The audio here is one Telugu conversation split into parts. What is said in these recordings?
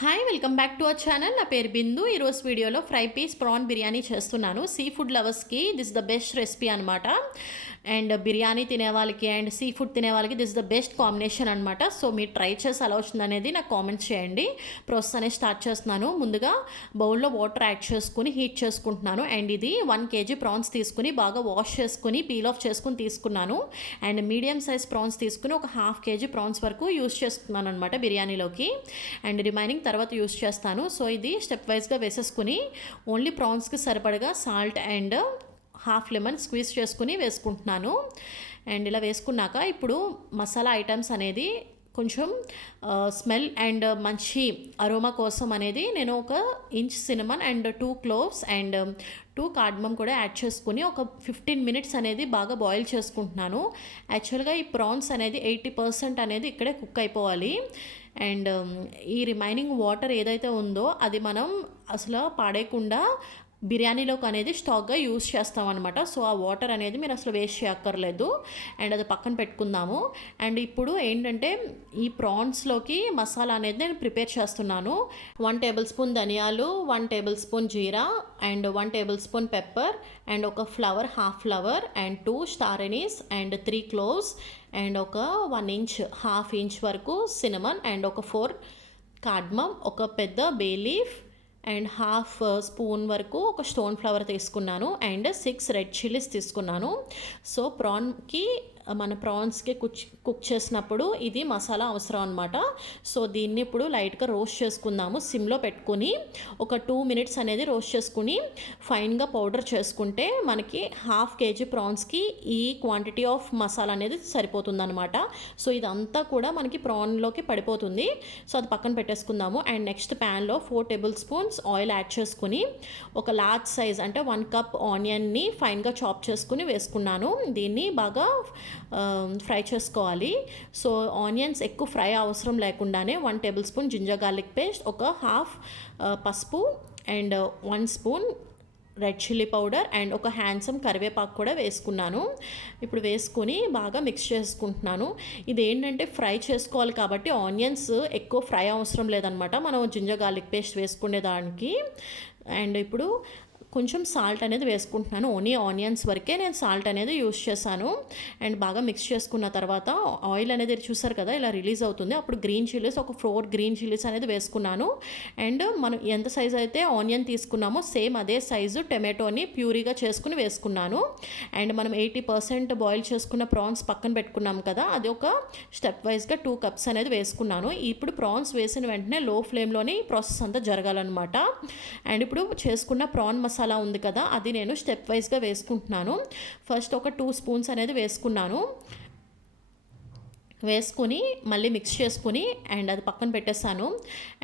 Hi welcome back to our channel. నా పేరు బిందు. ఈరోజు వీడియోలో ఫ్రై పీస్ ప్రాన్ బిర్యానీ చేస్తున్నాను. సీ ఫుడ్ లవర్స్కి దిస్ ద బెస్ట్ రెసిపీ అనమాట. అండ్ బిర్యానీ తినే వాళ్ళకి అండ్ సీ ఫుడ్ తినే వాళ్ళకి దిస్ ద బెస్ట్ కాంబినేషన్ అనమాట. సో మీరు ట్రై చేసి ఎలా వచ్చింది అనేది నాకు కామెంట్స్ చేయండి. ప్రాసెస్ అనేది స్టార్ట్ చేస్తున్నాను. ముందుగా బౌల్లో వాటర్ యాడ్ చేసుకుని హీట్ చేసుకుంటున్నాను. అండ్ ఇది 1 kg ప్రాన్స్ తీసుకుని బాగా వాష్ చేసుకుని పీల్ ఆఫ్ చేసుకుని తీసుకున్నాను. అండ్ మీడియం సైజ్ ప్రాన్స్ తీసుకుని ఒక 1/2 kg ప్రాన్స్ వరకు యూస్ చేస్తున్నాను అనమాట బిర్యానీలోకి. అండ్ రిమైనింగ్ తర్వాత యూస్ చేస్తాను. సో ఇది స్టెప్ వైజ్గా వేసేసుకుని ఓన్లీ ప్రాన్స్కి సరిపడగా salt and half lemon squeeze చేసుకుని వేసుకుంటున్నాను. అండ్ ఇలా వేసుకున్నాక ఇప్పుడు మసాలా ఐటమ్స్ అనేది కొంచెం స్మెల్ అండ్ మంచి అరోమా కోసం అనేది నేను 1 inch cinnamon and 2 cloves and 2 cardamom కూడా యాడ్ చేసుకుని ఒక 15 minutes అనేది బాగా బాయిల్ చేసుకుంటున్నాను. యాక్చువల్గా ఈ ప్రాన్స్ అనేది 80% అనేది ఇక్కడే కుక్ అయిపోవాలి. అండ్ ఈ రిమైనింగ్ వాటర్ ఏదైతే ఉందో అది మనం అసలు పాడేయకుండా బిర్యానీలోకి అనేది స్టాక్గా యూస్ చేస్తాం అనమాట. సో ఆ వాటర్ అనేది మీరు అసలు వేస్ట్ చేయక్కర్లేదు. అండ్ అది పక్కన పెట్టుకుందాము. అండ్ ఇప్పుడు ఏంటంటే ఈ ప్రాన్స్లోకి మసాలా అనేది నేను ప్రిపేర్ చేస్తున్నాను. 1 tablespoon ధనియాలు, 1 tablespoon జీరా అండ్ 1 tablespoon పెప్పర్ అండ్ ఒక flower, half flower and 2 star anise and 3 cloves and ఒక 1 ఇంచ్, హాఫ్ ఇంచ్ వరకు సినమన్ అండ్ ఒక 4 కార్డమమ్, ఒక పెద్ద bay leaf and half spoon వరకు ఒక స్టోన్ ఫ్లవర్ తీసుకున్నాను అండ్ 6 రెడ్ చిల్లీస్ తీసుకున్నాను. సో మన ప్రాన్స్కి కుక్ చేసినప్పుడు ఇది మసాలా అవసరం అనమాట. సో దీన్ని ఇప్పుడు లైట్గా రోస్ట్ చేసుకుందాము. సిమ్లో పెట్టుకుని ఒక 2 minutes అనేది రోస్ట్ చేసుకుని ఫైన్గా పౌడర్ చేసుకుంటే మనకి 1/2 kg ప్రాన్స్కి ఈ క్వాంటిటీ ఆఫ్ మసాలా అనేది సరిపోతుంది అనమాట. సో ఇదంతా కూడా మనకి ప్రాన్లోకి పడిపోతుంది. సో అది పక్కన పెట్టేసుకుందాము. అండ్ నెక్స్ట్ ప్యాన్లో 4 tablespoons ఆయిల్ యాడ్ చేసుకుని ఒక లార్జ్ సైజ్ అంటే 1 cup ఆనియన్ని ఫైన్గా చాప్ చేసుకుని వేసుకున్నాను. దీన్ని బాగా ఫ్రై చేసుకోవాలి. సో ఆనియన్స్ ఎక్కువ ఫ్రై అవసరం లేకుండానే 1 tablespoon జింజర్ గార్లిక్ పేస్ట్, ఒక హాఫ్ పసుపు and 1 spoon red chilli powder and ఒక హ్యాండ్సమ్ కరివేపాకు కూడా వేసుకున్నాను. ఇప్పుడు వేసుకొని బాగా మిక్స్ చేసుకుంటున్నాను. ఇది ఏంటంటే ఫ్రై చేసుకోవాలి కాబట్టి ఆనియన్స్ ఎక్కువ ఫ్రై అవసరం లేదనమాట మనం జింజర్ గార్లిక్ పేస్ట్ వేసుకునే దానికి. అండ్ ఇప్పుడు కొంచెం సాల్ట్ అనేది వేసుకుంటున్నాను. ఓన్లీ ఆనియన్స్ వరకే నేను సాల్ట్ అనేది యూస్ చేశాను. అండ్ బాగా మిక్స్ చేసుకున్న తర్వాత ఆయిల్ అనేది చూసారు కదా ఇలా రిలీజ్ అవుతుంది. అప్పుడు గ్రీన్ చిల్లీస్ ఒక 4 గ్రీన్ చిల్లీస్ అనేది వేసుకున్నాను. అండ్ మనం ఎంత సైజ్ అయితే ఆనియన్ తీసుకున్నామో సేమ్ అదే సైజు టమాటోని ప్యూరీగా చేసుకుని వేసుకున్నాను. అండ్ మనం 80% బాయిల్ చేసుకున్న ప్రాన్స్ పక్కన పెట్టుకున్నాం కదా, అది ఒక స్టెప్ వైజ్గా 2 cups అనేది వేసుకున్నాను. ఇప్పుడు ప్రాన్స్ వేసిన వెంటనే లో ఫ్లేమ్లోని ప్రాసెస్ అంతా జరగాలన్నమాట. అండ్ ఇప్పుడు చేసుకున్న ప్రాన్ మసాలా ఉంది కదా, అది నేను స్టెప్ వైజ్గా వేసుకుంటున్నాను. ఫస్ట్ ఒక 2 spoons అనేది వేసుకున్నాను. వేసుకొని మళ్ళీ మిక్స్ చేసుకుని అండ్ అది పక్కన పెట్టేస్తాను.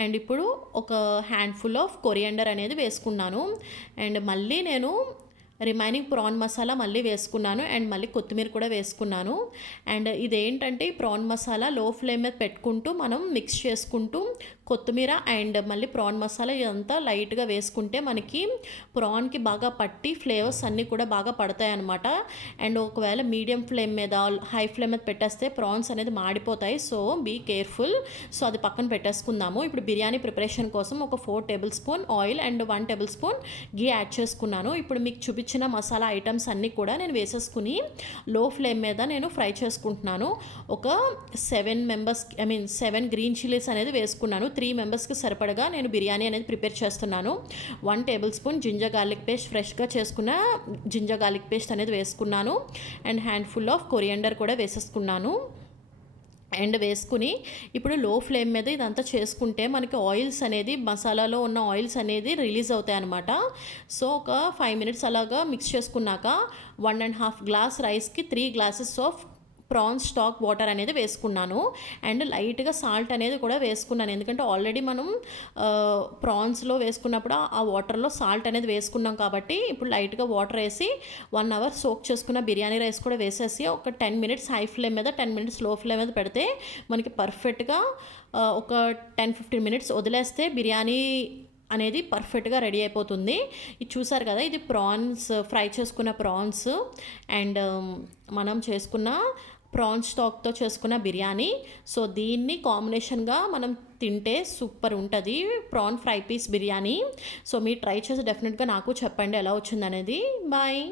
అండ్ ఇప్పుడు ఒక హ్యాండ్ఫుల్ ఆఫ్ కొరియాండర్ అనేది వేసుకున్నాను. అండ్ మళ్ళీ నేను రిమైనింగ్ ప్రాన్ మసాలా మళ్ళీ వేసుకున్నాను. అండ్ మళ్ళీ కొత్తిమీర కూడా వేసుకున్నాను. అండ్ ఇదేంటంటే ఈ ప్రాన్ మసాలా లో ఫ్లేమ్ మీద పెట్టుకుంటూ మనం మిక్స్ చేసుకుంటూ కొత్తిమీర అండ్ మళ్ళీ ప్రాన్ మసాలా ఇదంతా లైట్గా వేసుకుంటే మనకి ప్రాన్కి బాగా పట్టి ఫ్లేవర్స్ అన్నీ కూడా బాగా పడతాయి అన్నమాట. అండ్ ఒకవేళ మీడియం ఫ్లేమ్ మీద హై ఫ్లేమ్ మీద పెట్టేస్తే ప్రాన్స్ అనేది మాడిపోతాయి. So be careful. సో అది పక్కన పెట్టేసుకుందాము. ఇప్పుడు బిర్యానీ ప్రిపరేషన్ కోసం ఒక 4 tablespoon oil and 1 tablespoon ghee add చేసుకున్నాను. ఇప్పుడు మీకు చూపించిన మసాలా ఐటమ్స్ అన్నీ కూడా నేను వేసేసుకుని లో ఫ్లేమ్ మీద నేను ఫ్రై చేసుకుంటున్నాను. ఒక 7 గ్రీన్ చిల్లీస్ అనేది వేసుకున్నాను. 3 members సరిపడగా నేను బిర్యానీ అనేది ప్రిపేర్ చేస్తున్నాను. 1 tablespoon జింజర్ గార్లిక్ పేస్ట్, ఫ్రెష్గా చేసుకున్న జింజర్ గార్లిక్ పేస్ట్ అనేది వేసుకున్నాను. అండ్ హ్యాండ్ఫుల్ ఆఫ్ కొరియాండర్ కూడా వేసేసుకున్నాను. అండ్ వేసుకుని ఇప్పుడు లో ఫ్లేమ్ మీద ఇదంతా చేసుకుంటే మనకి ఆయిల్స్ అనేది మసాలాలో ఉన్న ఆయిల్స్ అనేది రిలీజ్ అవుతాయి అన్నమాట. సో ఒక 5 minutes అలాగా మిక్స్ చేసుకున్నాక 1.5 glass రైస్కి 3 glasses of prawns stock water అనేది వేసుకున్నాను. అండ్ లైట్గా సాల్ట్ అనేది కూడా వేసుకున్నాను. ఎందుకంటే ఆల్రెడీ మనం ప్రాన్స్లో వేసుకున్నప్పుడు ఆ వాటర్లో సాల్ట్ అనేది వేసుకున్నాం కాబట్టి ఇప్పుడు లైట్గా వాటర్ వేసి 1 hour సోక్ చేసుకున్న బిర్యానీ రైస్ కూడా వేసేసి ఒక 10 minutes హై ఫ్లేమ్ మీద 10 minutes లో ఫ్లేమ్ మీద పెడితే మనకి పర్ఫెక్ట్గా ఒక 10-15 minutes వదిలేస్తే బిర్యానీ అనేది పర్ఫెక్ట్గా రెడీ అయిపోతుంది. ఇది చూసారు కదా, ఇది ప్రాన్స్ ఫ్రై చేసుకున్న ప్రాన్స్ అండ్ మనం చేసుకున్న ప్రాన్స్ స్టాక్తో చేసుకున్న బిర్యానీ. సో దీన్ని కాంబినేషన్గా మనం తింటే సూపర్ ఉంటుంది prawn fry piece biryani. So మీరు ట్రై చేసి డెఫినెట్గా నాకు చెప్పండి ఎలా వచ్చిందనేది. బాయ్.